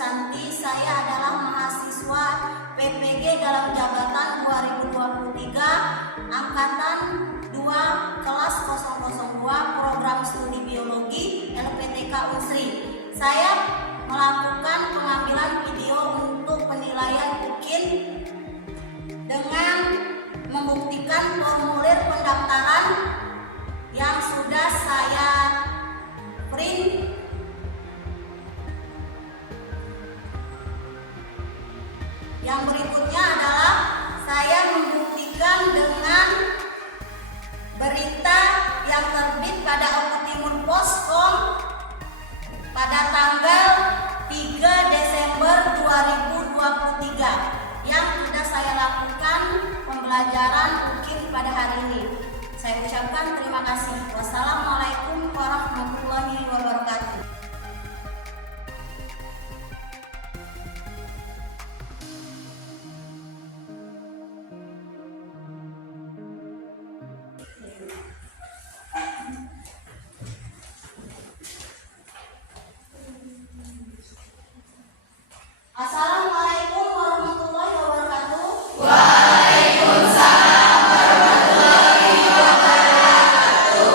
Santi. Saya adalah mahasiswa PPG dalam jabatan 2023 Angkatan 2 kelas 002 program studi biologi LPTK Unsri. Saya melakukan pengambilan video untuk penilaian UKIN dengan membuktikan formulir pendaftaran yang sudah saya print. Yang berikutnya adalah saya membuktikan dengan berita yang terbit pada optimum.com pada tanggal 3 Desember 2023 yang sudah saya lakukan pembelajaran UKIN pada hari ini. Saya ucapkan terima kasih. Wassalamualaikum warahmatullahi wabarakatuh. Assalamualaikum warahmatullahi wabarakatuh. Waalaikumsalam warahmatullahi wabarakatuh.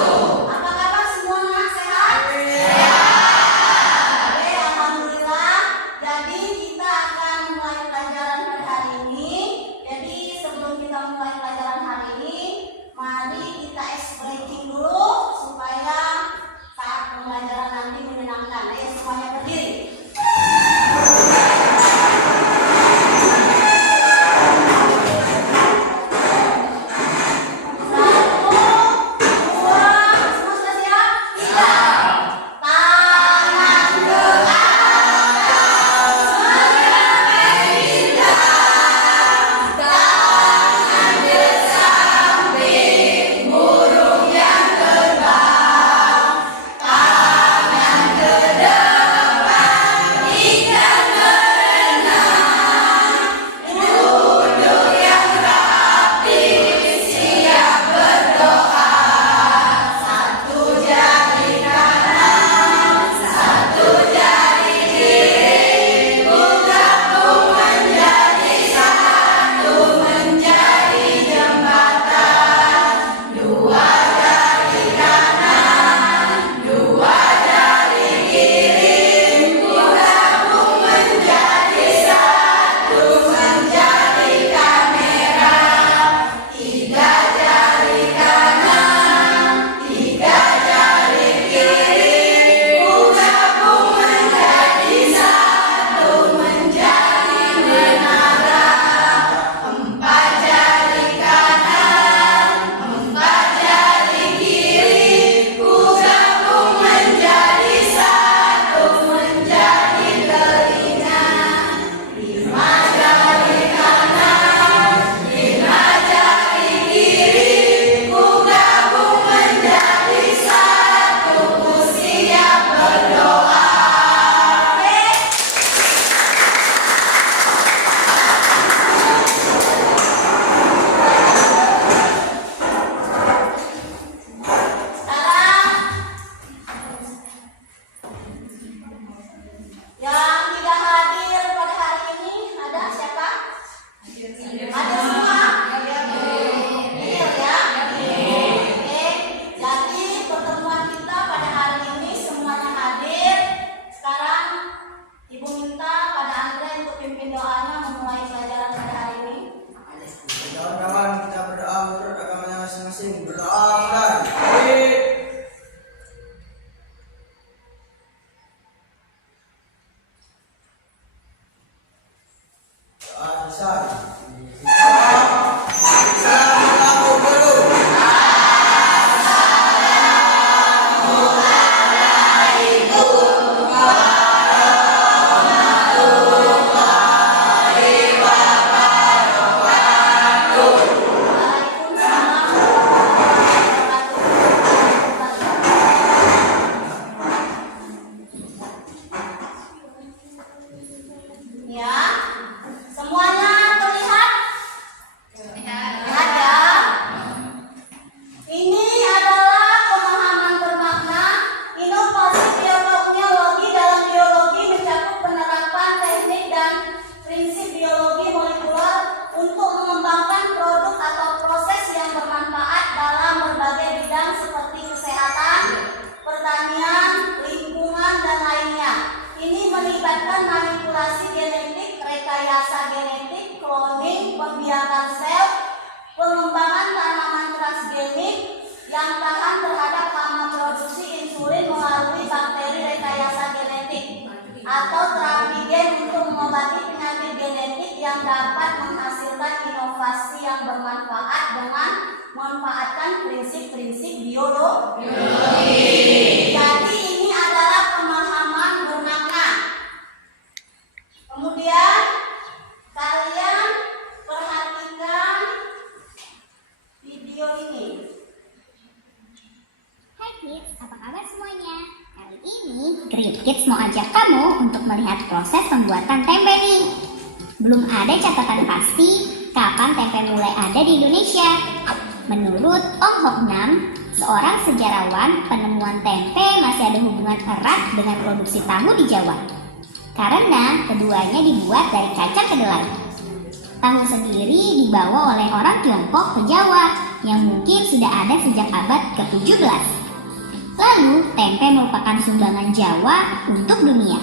Apa kabar semuanya? Sehat? Sehat. Oke, alhamdulillah. Jadi kita akan mulai pelajaran pada hari ini. Jadi sebelum kita mulai pelajaran hari ini, mari kita ice breaking dulu supaya saat pembelajaran nanti menyenangkan. Ayo semuanya berdiri. pembiakan sel, pengembangan tanaman transgenik yang tahan terhadap hama produksi insulin melalui bakteri rekayasa genetik, atau terapi gen untuk mengobati penyakit genetik yang dapat menghasilkan inovasi yang bermanfaat dengan memanfaatkan prinsip-prinsip biologi. Jadi ini adalah pemahaman bermakna. Kemudian kalian perhatikan video ini. Hai kids, apa kabar semuanya? Kali ini Great Kids mau ajak kamu untuk melihat proses pembuatan tempe nih. Belum ada catatan pasti kapan tempe mulai ada di Indonesia. Menurut Ong Hok Nam, seorang sejarawan, penemuan tempe masih ada hubungan erat dengan produksi tahu di Jawa. Karena keduanya dibuat dari kacang kedelai. Tahu sendiri dibawa oleh orang Tiongkok ke Jawa yang mungkin sudah ada sejak abad ke-17. Lalu, tempe merupakan sumbangan Jawa untuk dunia.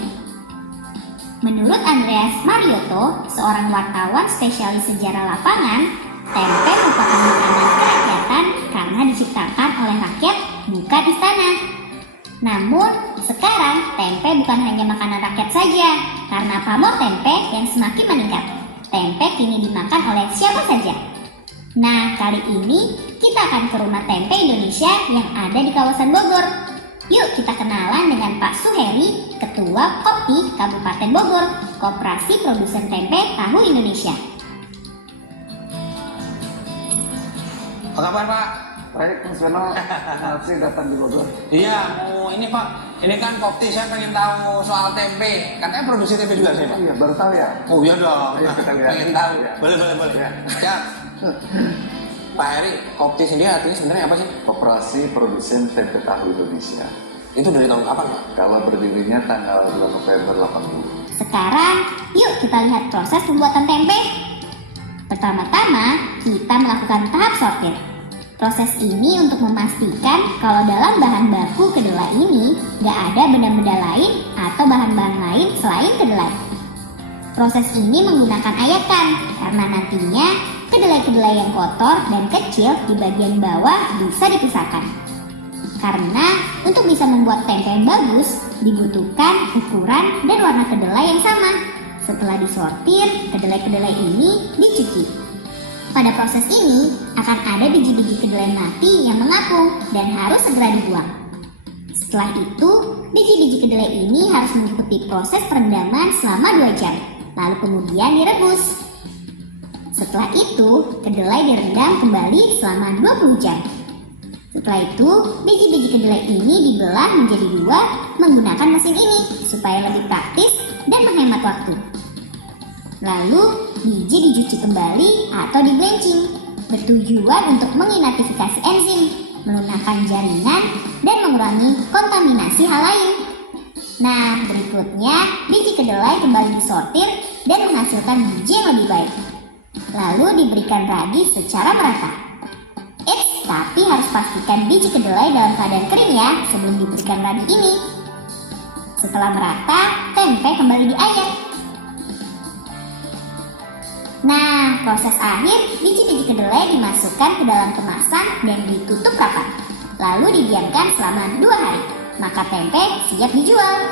Menurut Andreas Marioto, seorang wartawan spesialis sejarah lapangan, tempe merupakan makanan kerakyatan karena diciptakan oleh rakyat, bukan istana. Namun, sekarang tempe bukan hanya makanan rakyat saja, karena pamor tempe yang semakin meningkat. Tempe kini dimakan oleh siapa saja. Nah, kali ini kita akan ke rumah tempe Indonesia yang ada di kawasan Bogor. Yuk kita kenalan dengan Pak Suheri, Ketua KOPTI Kabupaten Bogor, Koperasi Produsen Tempe Tahu Indonesia. Apa kabar Pak? Baik, Mas Beno, masih datang di Bogor. Iya, ini Pak. Ini kan KOPTI, saya pengen tahu soal tempe. Katanya produksi tempe juga sih Pak? Iya, baru tahu ya. Oh iya dong. Ayo kita lihat. Pengen tahu. Ya. Boleh. Ya. Ya. Pak Heri, KOPTI sendiri artinya sebenarnya apa sih? Koperasi Produsen Tempe Tahu Indonesia. Itu dari tahun kapan Pak? Kalau berdirinya tanggal 2 November 80. Sekarang, yuk kita lihat proses pembuatan tempe. Pertama-tama, kita melakukan tahap sortir. Proses ini untuk memastikan kalau dalam bahan baku kedelai ini nggak ada benda-benda lain atau bahan-bahan lain selain kedelai. Proses ini menggunakan ayakan karena nantinya kedelai-kedelai yang kotor dan kecil di bagian bawah bisa dipisahkan. Karena untuk bisa membuat tempe yang bagus dibutuhkan ukuran dan warna kedelai yang sama. Setelah disortir, kedelai-kedelai ini dicuci. Pada proses ini akan ada biji-biji kedelai mati yang mengapung dan harus segera dibuang. Setelah itu, biji-biji kedelai ini harus mengikuti proses perendaman selama 2 jam, lalu kemudian direbus. Setelah itu, kedelai direndam kembali selama 20 jam. Setelah itu, biji-biji kedelai ini dibelah menjadi 2 menggunakan mesin ini supaya lebih praktis dan menghemat waktu. Lalu, biji dicuci kembali atau di-blanching, bertujuan untuk mengidentifikasi enzim, melunakkan jaringan, dan mengurangi kontaminasi hal lain. Nah, berikutnya, biji kedelai kembali disortir dan menghasilkan biji yang lebih baik. Lalu diberikan ragi secara merata. Eits, tapi harus pastikan biji kedelai dalam keadaan kering ya sebelum diberikan ragi ini. Setelah merata, tempe kembali diayak. Nah, proses akhir, biji-biji kedelai dimasukkan ke dalam kemasan dan ditutup rapat. Lalu didiamkan selama 2 hari, maka tempe siap dijual.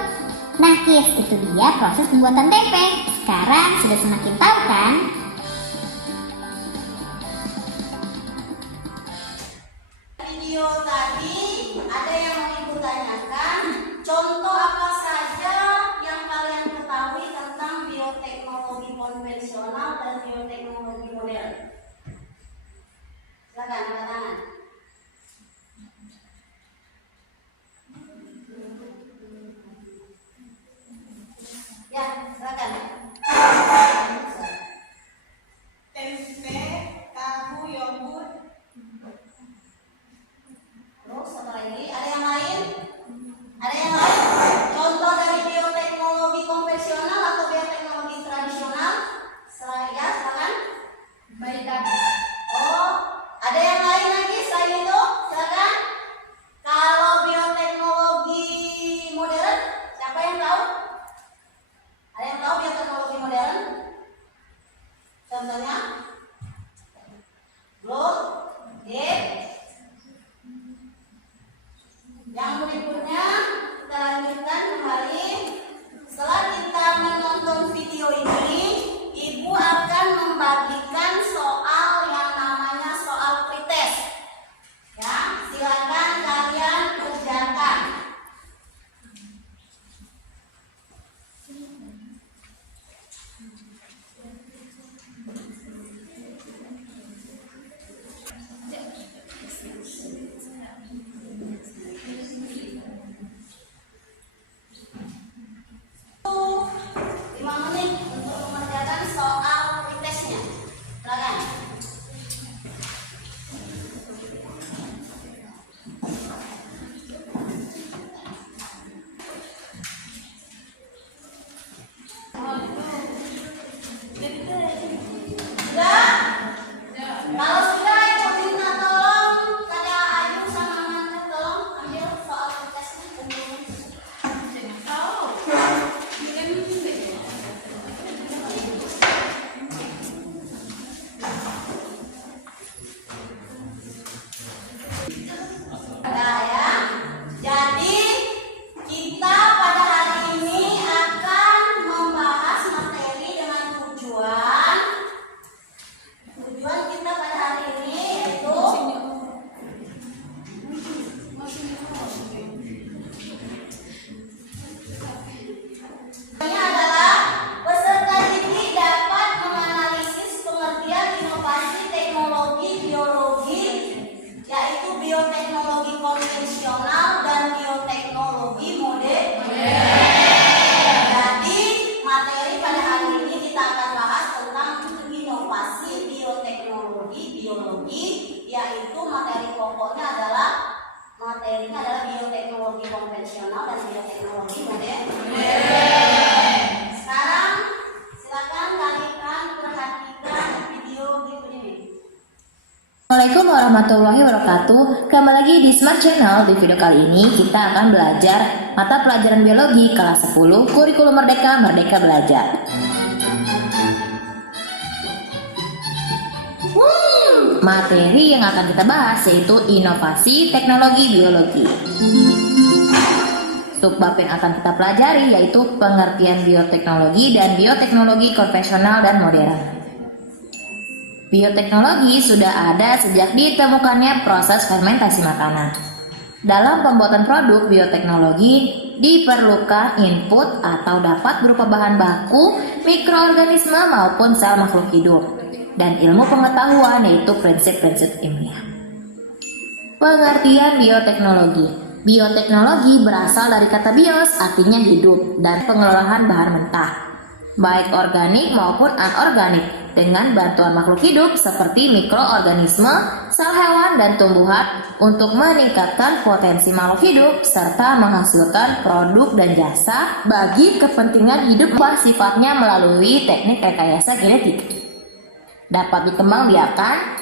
Nah kids, itu dia proses pembuatan tempe. Sekarang sudah semakin tahu kan? Video tadi ada yang mau ibu tanyakan, contoh apa saja yang kalian ketahui tentang bioteknologi konvensional dan bioteknologi modern? Silakan angkat tangan. Ya, silakan. Tempe, tahu, yogurt. Terus satu lagi, ada yang lain? Ada yang lain? Contoh dari bioteknologi konvensional atau bioteknologi tradisional? Ya, silakan. Baik tadi. Oh, ada yang lain lagi selain itu? Silakan. Kalau bioteknologi modern, siapa yang tahu? Ada yang tahu bioteknologi modern? Contohnya? Yang berikutnya kita lanjutkan kembali. Setelah kita menonton video ini, Ibu akan membagikan soal yang namanya soal pretest. Ya, silakan kalian kerjakan. Bioteknologi konvensional dan bioteknologi modern. Jadi materi pada hari ini kita akan bahas tentang inovasi bioteknologi biologi, yaitu materi pokoknya adalah bioteknologi konvensional dan bioteknologi modern. Sekarang silakan kalian perhatikan video berikut ini. Assalamualaikum warahmatullahi wabarakatuh. Kembali lagi di Smart Channel. Di video kali ini kita akan belajar mata pelajaran biologi kelas 10 Kurikulum Merdeka Merdeka Belajar. Materi yang akan kita bahas yaitu inovasi teknologi biologi. Subbab yang akan kita pelajari yaitu pengertian bioteknologi dan bioteknologi konvensional dan modern. Bioteknologi sudah ada sejak ditemukannya proses fermentasi makanan. Dalam pembuatan produk bioteknologi diperlukan input atau dapat berupa bahan baku, mikroorganisme maupun sel makhluk hidup, dan ilmu pengetahuan yaitu prinsip-prinsip ilmiah. Pengertian bioteknologi. Bioteknologi berasal dari kata bios, artinya hidup, dan pengelolaan bahan mentah, baik organik maupun anorganik, dengan bantuan makhluk hidup seperti mikroorganisme, sel hewan, dan tumbuhan untuk meningkatkan potensi makhluk hidup serta menghasilkan produk dan jasa bagi kepentingan hidup. Sifatnya melalui teknik rekayasa genetik. Dapat dikembangbiakkan.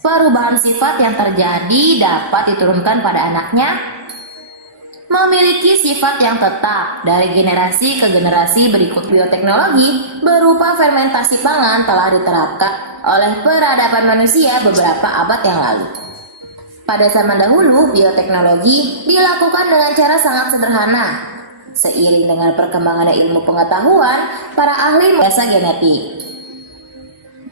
Perubahan sifat yang terjadi dapat diturunkan pada anaknya. Memiliki sifat yang tetap dari generasi ke generasi berikut. Bioteknologi berupa fermentasi pangan telah diterapkan oleh peradaban manusia beberapa abad yang lalu. Pada zaman dahulu, bioteknologi dilakukan dengan cara sangat sederhana. Seiring dengan perkembangan ilmu pengetahuan, para ahli rekayasa genetik.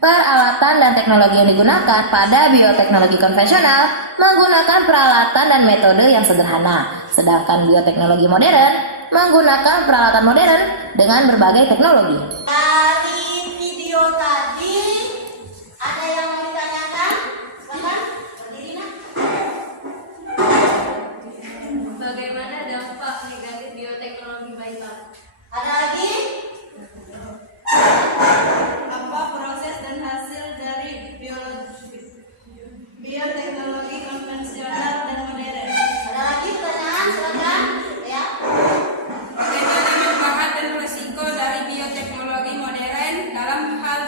Peralatan dan teknologi yang digunakan pada bioteknologi konvensional menggunakan peralatan dan metode yang sederhana, sedangkan bioteknologi modern menggunakan peralatan modern dengan berbagai teknologi. Dari video tadi ada yang mau ditanyakan? Silakan berdiri nak. Bagaimana dampak negatif bioteknologi baiklah? Ada lagi? Apa proses dan hasil dari bioteknologi konvensional dan modern? Ada lagi pertanyaan? Silakan. Ya. Bagaimana manfaat dan risiko dari bioteknologi modern dalam hal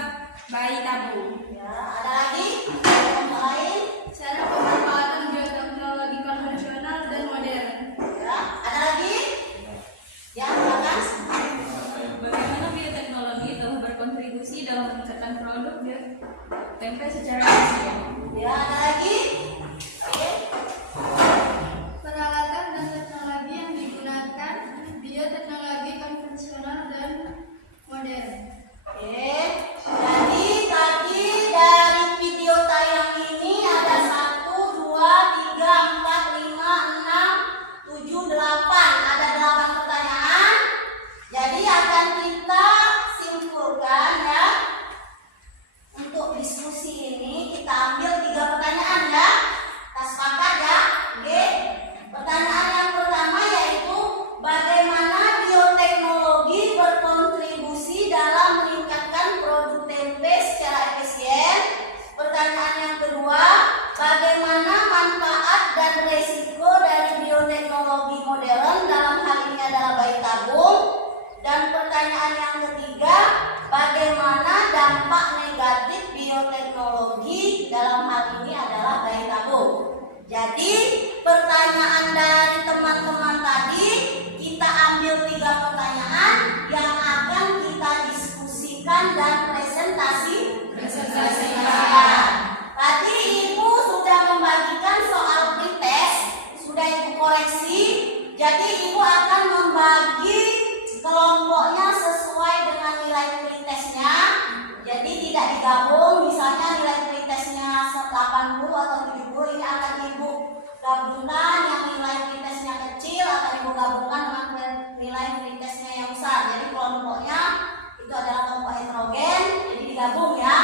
bayi tabung? Ya, ada lagi? Yang lain? Cara pemanfaatan bioteknologi konvensional dan modern. Ya, ada lagi? Ya, silakan. Bagaimana bioteknologi telah berkontribusi dalam meningkatkan produk tempe secara efisien. Ya, ada lagi? Oke. Peralatan dan teknologi yang digunakan bioteknologi konvensional dan modern. Oke. Jadi tadi dari video tayang ini ada 1, 2, 3, 4, 5, 6, 7, 8. Ada 8 pertanyaan. Jadi akan kita simpulkan ya. Untuk diskusi ini kita ambil 3 pertanyaan ya. Kita sepakat ya. Oke. Pertanyaan yang pertama yaitu bagaimana bioteknologi berkontribusi dalam meningkatkan produk tempe secara efisien. Pertanyaan yang kedua, bagaimana manfaat dan resiko dari bioteknologi modern, dalam hal ini adalah bayi tabung. Dan pertanyaan yang ketiga, bagaimana dampak negatif bioteknologi, dalam hal ini adalah bayi tabung. Jadi pertanyaan dari teman-teman tadi kita ambil 3 pertanyaan yang akan kita diskusikan dan presentasikan. Tadi Ibu sudah membagikan soal pretest, sudah Ibu koreksi. Jadi Ibu akan membagi kelompoknya sesuai dengan nilai pretestnya. Jadi tidak digabung, misalnya nilai pretestnya 80 atau 70, ini akan Ibu gabungkan. Yang nilai pretestnya kecil akan Ibu gabungkan dengan nilai pretestnya yang besar. Jadi kelompoknya itu adalah kelompok heterogen, jadi digabung ya.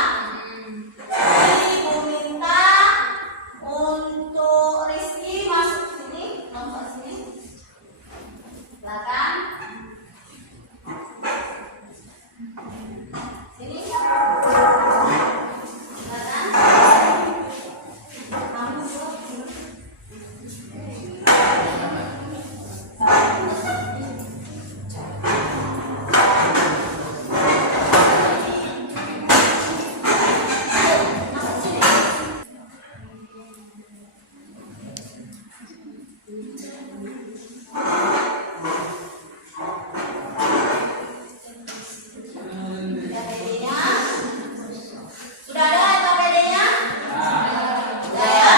Jadi Ibu minta untuk Rizky masuk sini, kelompok sini. Silakan. Sini. Silakan. Kamu dulu. LKPD-nya sudah ada LKPD-nya? Sudah ya.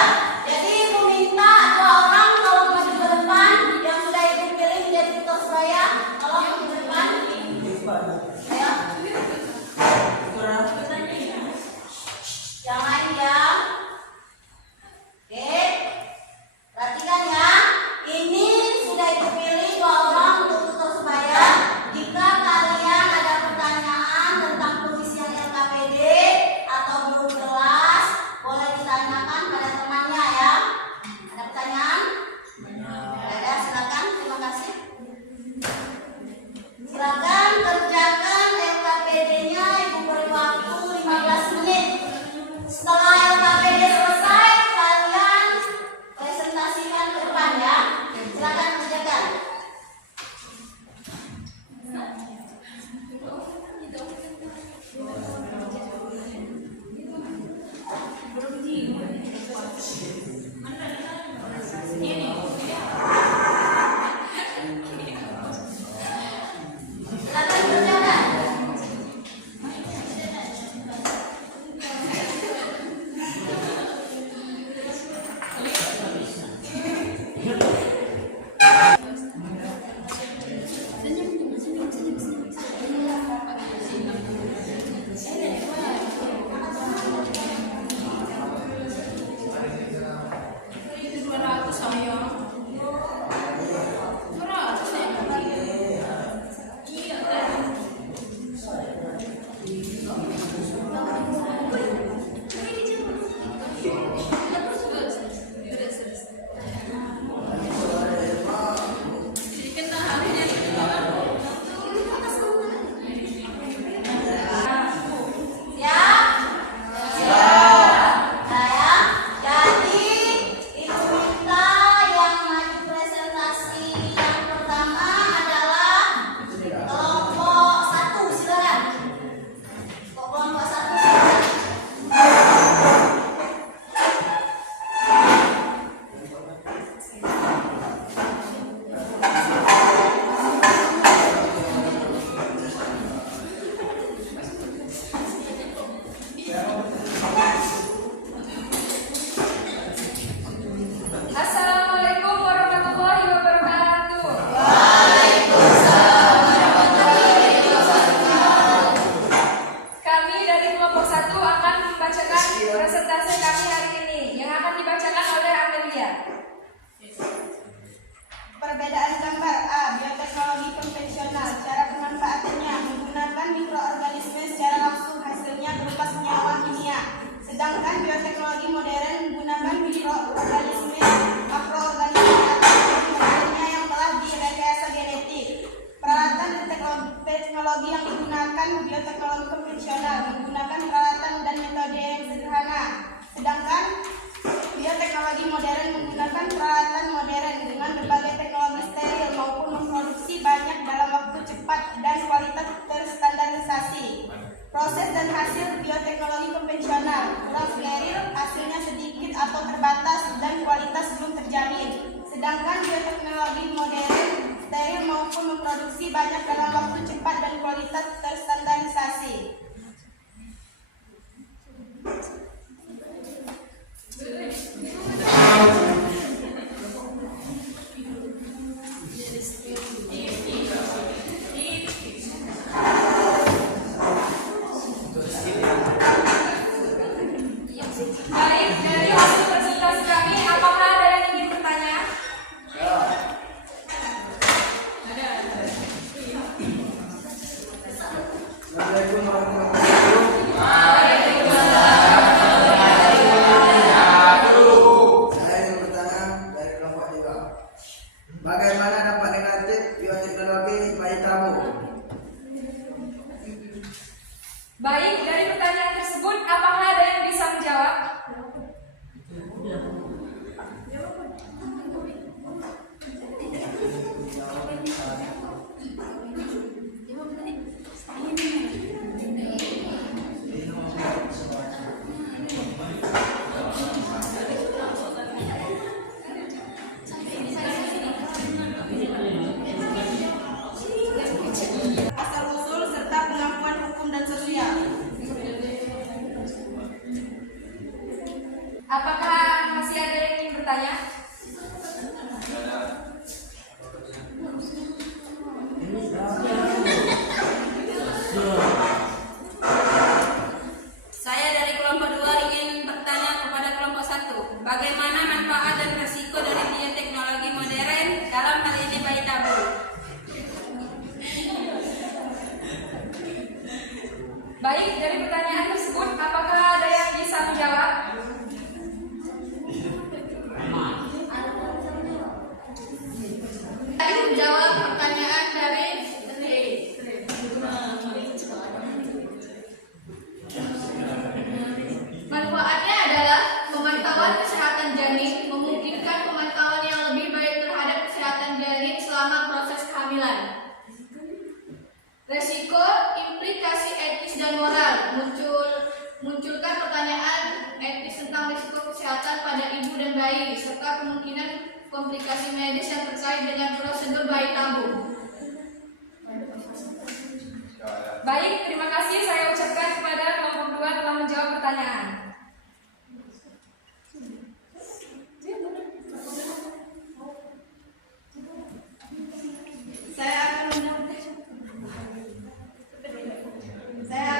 Jadi Ibu minta 2 orang kalau maju ke depan, yang sudah Ibu pilih menjadi tutor sebaya, tolong maju ke depan. Ayo. Yang lain ya. Oke. Perhatikan ya. Ini sudah Ibu pilih 2 orang untuk tutor sebaya. Jika kalian ada pertanyaan tentang pengisian LKPD atau belum jelas, boleh ditanyakan pada temannya ya. Ada pertanyaan? Ada, silakan. Terima kasih. Silakan kerjakan LKPD-nya. Ibu beri waktu 15 menit. Setelah LKPD selesai, kalian presentasikan ke depan ya. Silakan kerjakan. Silakan kerjakan. presentasi kami hari ini yang akan dibacakan oleh Amelia. Perbedaan gambar A. Bioteknologi konvensional. Cara pemanfaatannya menggunakan mikroorganisme secara langsung, hasilnya berupa senyawa kimia. Sedangkan bioteknologi modern menggunakan mikroorganisme, makroorganisme atau hasilnya yang telah direkayasa genetik. Peralatan dan teknologi yang digunakan bioteknologi konvensional menggunakan peralatan dan metode yang sederhana. Sedangkan bioteknologi modern menggunakan peralatan modern dengan berbagai teknologi steril maupun memproduksi banyak dalam waktu cepat dan kualitas terstandarisasi. Proses dan hasil bioteknologi konvensional kurang steril, hasilnya sedikit atau terbatas dan kualitas belum terjamin. Sedangkan bioteknologi modern steril maupun memproduksi banyak dalam waktu cepat dan kualitas terstandarisasi. Baik, dari hasil presentasi kami, apakah ada yang ingin bertanya? Assalamualaikum warahmatullahi wabarakatuh. Saya ingin bertanya dari kelompok 2. Bagaimana dampak negatif bioteknologi bagi kamu? Baik, dari pertanyaan tersebut, apakah ada yang bisa menjawab? Asal-usul serta pengakuan hukum dan sosial. Apakah masih ada yang ingin bertanya? Saya dari kelompok 2 ingin bertanya kepada kelompok 1. Bagaimana manfaat dan resiko dari bioteknologi modern dalam hal ini bayi tabung? Baik, dari pertanyaan tersebut, apakah ada yang bisa menjawab? Saya menjawab pertanyaan dari manfaatnya adalah pemantauan kesehatan janin, memungkinkan pemantauan yang lebih baik terhadap kesehatan janin selama proses kehamilan. Resiko, implikasi etis dan moral, munculkan pertanyaan etis tentang risiko kesehatan pada ibu dan bayi, serta kemungkinan komplikasi medis yang terkait dengan prosedur bayi tabung. Baik, terima kasih saya ucapkan kepada kelompok 2 telah menjawab pertanyaan. Saya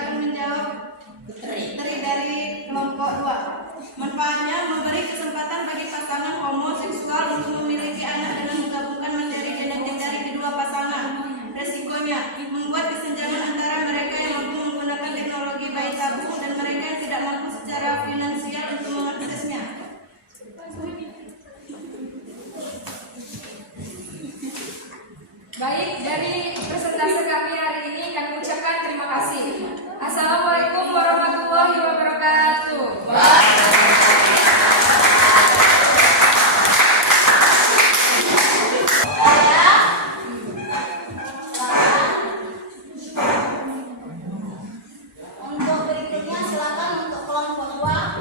akan menjawab dari kelompok 2. Manfaatnya memberi kesempatan bagi pasangan homoseksual untuk memiliki anak dengan menggabungkan materi genetik dari kedua pasangan. Resikonya membuat kesenjangan antara mereka yang mampu menggunakan teknologi bayi tabung dan mereka yang tidak mampu secara finansial untuk mengaksesnya. Baik, dari presentasi kami hari ini kami ucapkan terima kasih. Assalamualaikum warahmatullahi wabarakatuh. Untuk berikutnya silakan untuk kelompok 2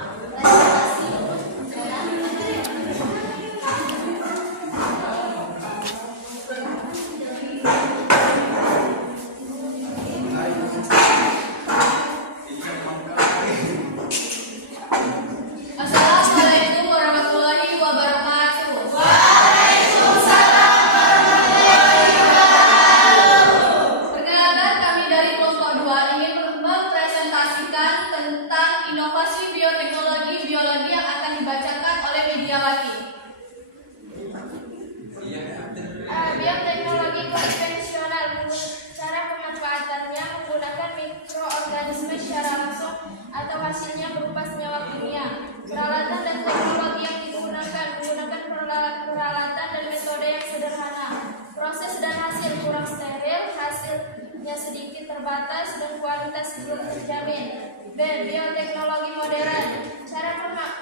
terjamin. B. Bioteknologi modern. Cara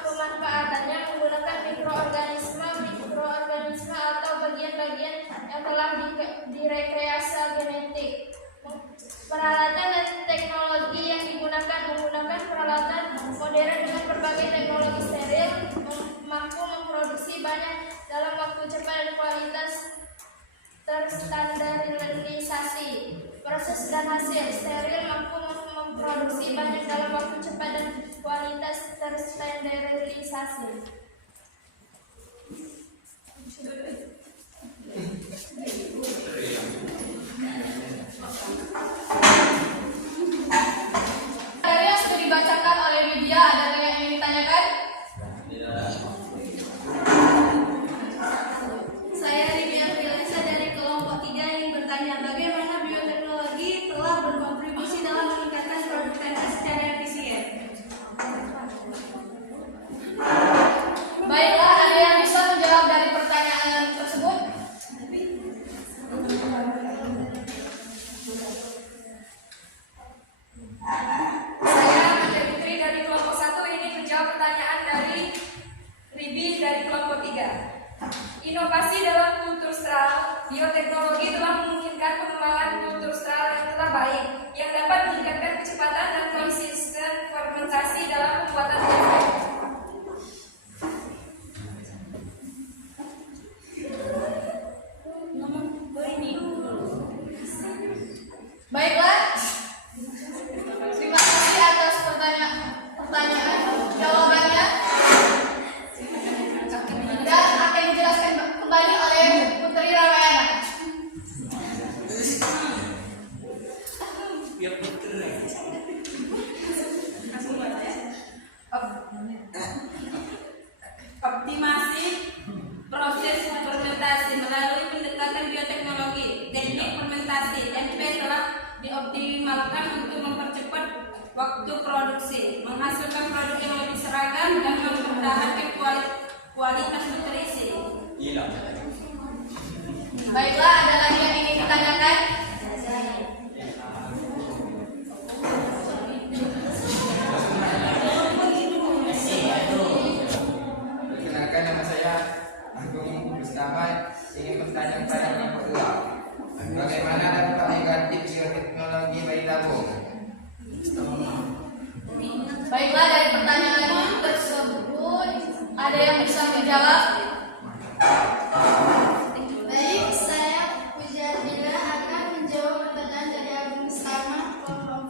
pemanfaatannya menggunakan mikroorganisme atau bagian-bagian yang telah direkayasa genetik. Peralatan dan teknologi yang digunakan menggunakan peralatan modern dengan berbagai teknologi steril, mampu memproduksi banyak dalam waktu cepat dan kualitas terstandarisasi. Proses dan hasil steril mampu memproduksi banyak dalam waktu cepat dan kualitas terstandarisasi. Dari yang sudah dibacakan oleh Widya, ada yang ingin ditanyakan? Saya Widya Priyansa dari kelompok 3 yang bertanya, bagaimana bioteknologi telah berkontribusi dalam meningkatkan produktivitas secara efisien? Baiklah, ada yang bisa menjawab dari pertanyaan tersebut? Saya Ade Putri dari kelompok 1 ini menjawab pertanyaan dari Ribi dari kelompok 3. Inovasi dalam kultural bioteknologi telah memungkinkan pengembangan kultural yang telah baik yang dapat meningkatkan kecepatan dan konsisten fermentasi dalam pembuatan tempe. Baiklah, terima kasih atas pertanyaan jawabannya dan akan dijelaskan kembali oleh Putri Ramayana. Optimasi proses fermentasi melalui pendekatan bioteknologi. Teknik fermentasi NP telah dioptimalkan untuk mempercepat waktu produksi, menghasilkan produk yang lebih seragam dan mempertahankan kualitas nutrisi. Baiklah, ada lagi yang ingin ditanyakan? Perkenalkan, nama saya Agung Mustafa. Ingin bertanya kepada kelompok 2. Bagaimana dampak negatif bioteknologi bagi tabung? Baiklah, dari pertanyaan tersebut ada yang bisa menjawab? Baik, saya Pujiatila akan menjawab pertanyaan dari Agung Mustafa kelompok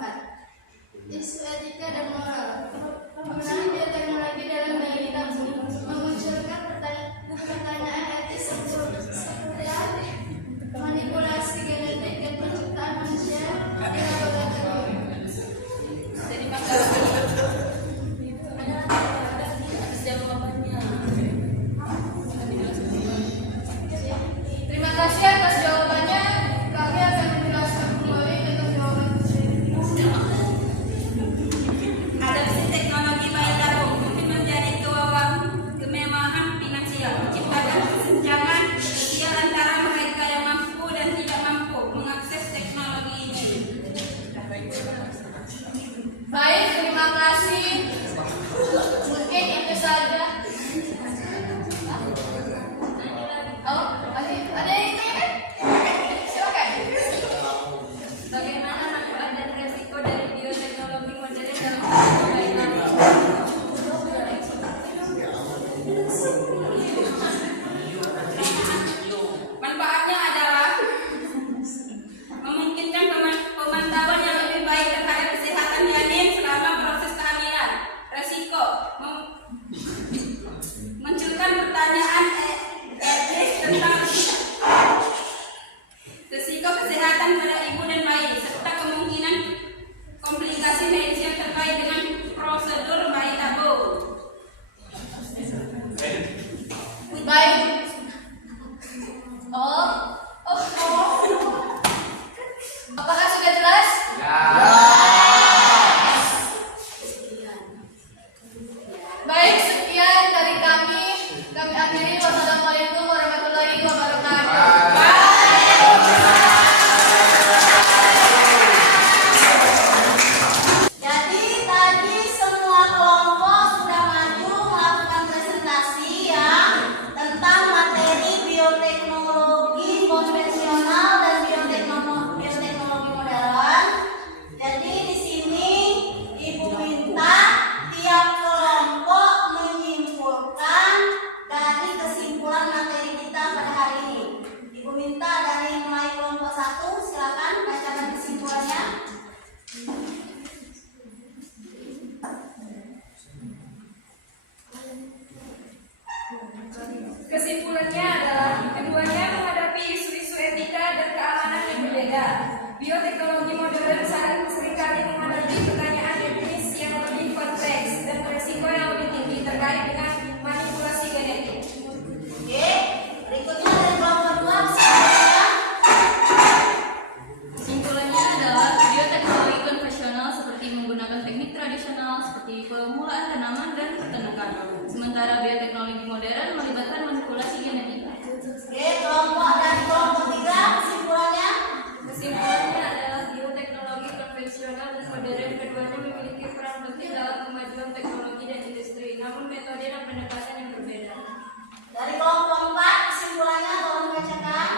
4. Isu etika dan moral. Penggunaan bioteknologi dalam bayi tabung memunculkan pertanyaan etis seperti manipulasi genetik dan penciptaan manusia di laboratorium. Terima kasih atas jawabannya. Terima kasih atas jawabannya. Kami akan menjelaskan kembali tentang jawaban tersebut. Adopsi teknologi bayi tabung mungkin menjadi kemewahan finansial, menciptakan kesenjangan sosial antara mereka yang mampu dan tidak mampu mengakses teknologi ini. Baik, terima kasih. Mungkin itu saja. Oh, ada yang ingin? Silakan. Bagaimana manfaat dan resiko dari bioteknologi modern dalam pembuatan bayi tabung? Manfaatnya adalah memungkinkan pemantauan yang lebih baik terhadap kesehatan janin selama proses kehamilan. Resiko munculkan pertanyaan etis tentang resiko kesehatan pada ibu dan bayi serta kemungkinan komplikasi medis yang terkait dengan prosedur bayi tabung. Baik. Apakah sudah jelas? Baik, sekian dari kami. Kami akhiri. Wassalamualaikum warahmatullahi wabarakatuh. Kesimpulannya adalah keduanya menghadapi isu-isu etika dan keamanan yang berbeda. Bioteknologi modern seringkali menghadapi pertanyaan etis yang lebih kompleks dan berisiko yang lebih tinggi terkait dengan manipulasi genetik. Oke, berikutnya dari kelompok 2 kesimpulannya. Kesimpulannya adalah bioteknologi konvensional seperti menggunakan teknik tradisional seperti pemulaan tanaman dan peternakan. Sementara bioteknologi modern melibatkan manipulasi genetika. Oke, dari kelompok 3 kesimpulannya. Kesimpulannya adalah bioteknologi konvensional dan modern keduanya memiliki peran penting dalam kemajuan teknologi dan industri, namun metode dan pendekatan yang berbeda. Dari kelompok 4 kesimpulannya tolong bacakan.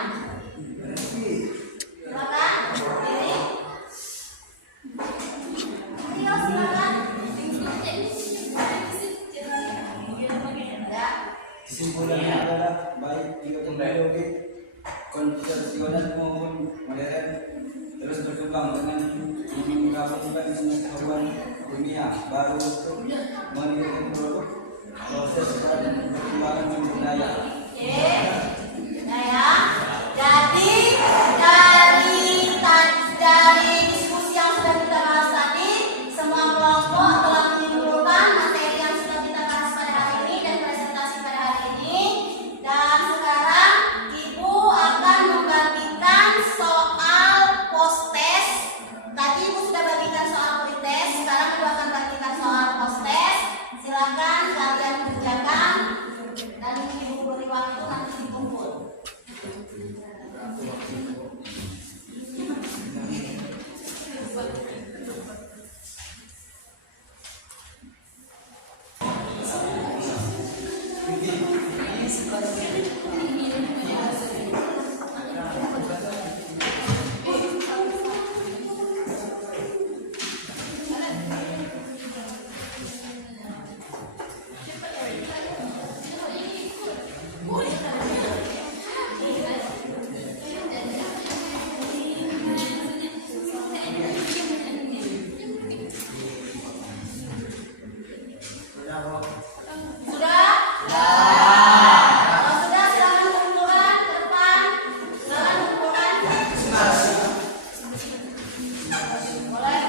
Silakan. Diri. Ayo silakan. Ya. Kesimpulannya adalah baik bioteknologi konvensional maupun modern terus berkembang dengan menggabungkan pengetahuan ilmiah baru untuk meneliti produk, proses dan perkembangan budaya. Oke. Nah ya. Jadi dari diskusi yang sudah kita bahas tadi, semua kelompok telah menyimpulkan materi yang sudah kita bahas pada hari ini dan presentasi pada hari ini. Dan sekarang Ibu akan membagikan soal post-test. Tadi Ibu sudah bagikan soal pre-test, sekarang Ibu akan bagikan soal post-test. Silakan kalian kerjakan dan Ibu beri waktu nanti dikumpul. Sudah? Kalau sudah silakan kumpulkan ke depan. Silakan kumpulkan. Boleh.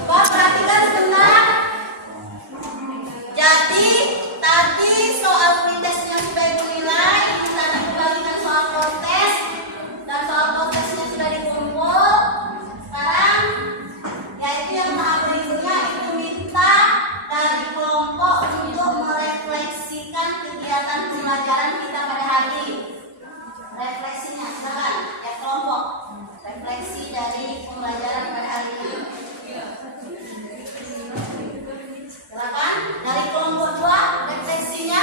Coba perhatikan sebentar. Jadi tadi soal pretestnya sudah Ibu nilai, kita akan bagikan soal post-test dan soal post-testnya sudah dikumpul. Sekarang yaitu yang tahap berikutnya Ibu minta dari kelompok untuk merefleksikan kegiatan pembelajaran kita pada hari ini. Refleksinya silakan ya kelompok. Refleksi dari pembelajaran pada hari ini. Silakan dari kelompok 2 refleksinya.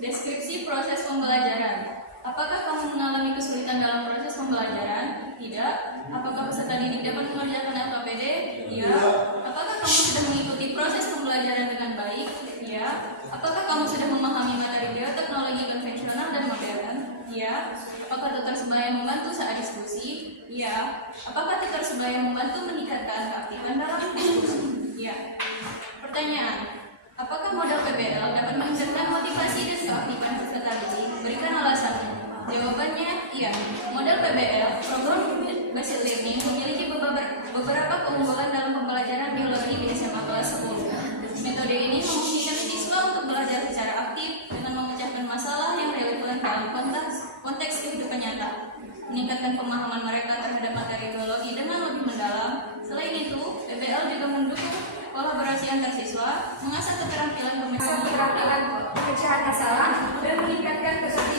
Deskripsi proses pembelajaran. Apakah kamu mengalami kesulitan dalam proses pembelajaran? Tidak. Apakah peserta didik dapat mengerjakan LKPD? Iya. Apakah kamu sudah mengikuti proses pembelajaran dengan baik? Iya. Apakah kamu sudah memahami materi bioteknologi konvensional dan modern? Iya. Apakah tutor sebaya membantu saat diskusi? Iya. Apakah tutor sebaya membantu meningkatkan keaktifan dalam diskusi? Iya. Pertanyaan. Apakah model PBL dapat meningkatkan motivasi dan keaktifan peserta didik? Berikan alasannya. Jawabannya, iya. Model PBL, program Based Learning, memiliki beberapa keunggulan dalam pembelajaran biologi di SMA kelas 10. Metode ini memungkinkan siswa untuk belajar secara aktif dengan memecahkan masalah yang relevan dalam konteks kehidupan nyata, meningkatkan pemahaman mereka terhadap materi biologi dengan lebih mendalam. Selain itu, PBL juga mendukung kolaborasi antar siswa, mengasah keterampilan pemecahan masalah, dan meningkatkan kesadaran